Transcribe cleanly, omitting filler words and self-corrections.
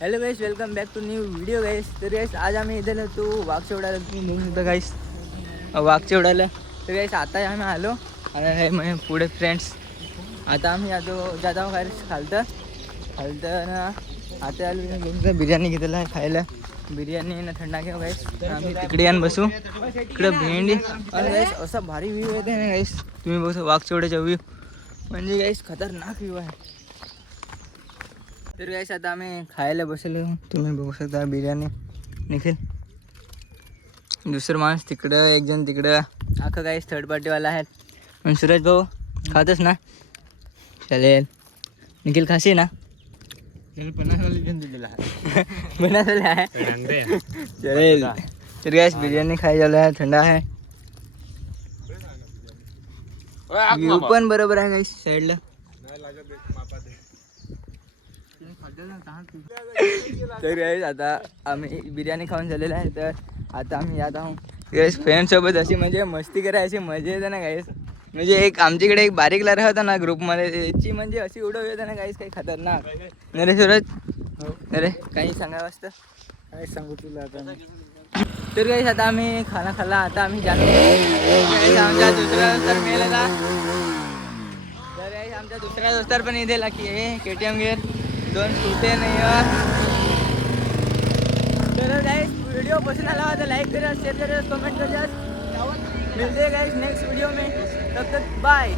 Hello guys, welcome back to new video guys. तर guys आज आम्ही इथे होतो वाघचेवड्याला. तुम्ही बघू शकता गाईस वाघचेवड्याला. तर गाईस आता आम्ही आलो आणि मग पुढे फ्रेंड्स आता आम्ही जात आहोत गाईस खालतं ना. आता आलो बिर्याणी घेतलेला आहे खायला. बिर्याणी ना थंडा घेऊ गाईस. आम्ही तिकडे यान बसू. इकडं भेंडी आणि गाईस असा भारी व्ह्यू येते ना गाईस. तुम्ही बघू वाघचेवड्याचा व्ह्यू म्हणजे गाईस खतरनाक व्ह्यू आहे. तर गाईस आता आम्ही खायला बसलो. तुम्ही बघू शकता बिर्याणी. निखिल दुसरं माणूस तिकडं, एक जण तिकडं, अख्खं गाईस थर्ड पार्टीवाला आहेत. पण सुरेश भाऊ खातच ना. चालेल निखिल खाशी ना. बनायला आहे चालेल. तर गाईस बिर्याणी खाई झालं आहे, थंड आहे. व्ह्यू पण बरोबर आहे गाईस साईडला. तर गाईस आता आम्ही बिर्याणी खाऊन झालेलं आहे. तर आता आम्ही यात आहोत गाईस फ्रेंडसोबत. अशी म्हणजे मस्ती करायची मजा येते ना गाईस. म्हणजे एक आमच्याकडे एक बारीक लहर होता ना ग्रुपमध्ये, त्याची म्हणजे अशी उडव येते ना गाईस काही खतरनाक. नरे सूरज अरे काही सांगावं असतं. काय सांगू तुला आता. तर गाईस आता आम्ही खाना खाल्ला. आता आम्ही जाणून आमचा दुसरा दोस्तार मेला का. तर गाईस आमचा दुसरा दोस्तार पण इथे लाकी आहे. KTM गेअर 2 सुटे नाही यार. तर गाइस वीडियो पसंद आला हो तो लाइक करा, शेयर करा, कमेंट करा. मिलते हैं गाइस नेक्स्ट वीडियो में. तब तक बाय.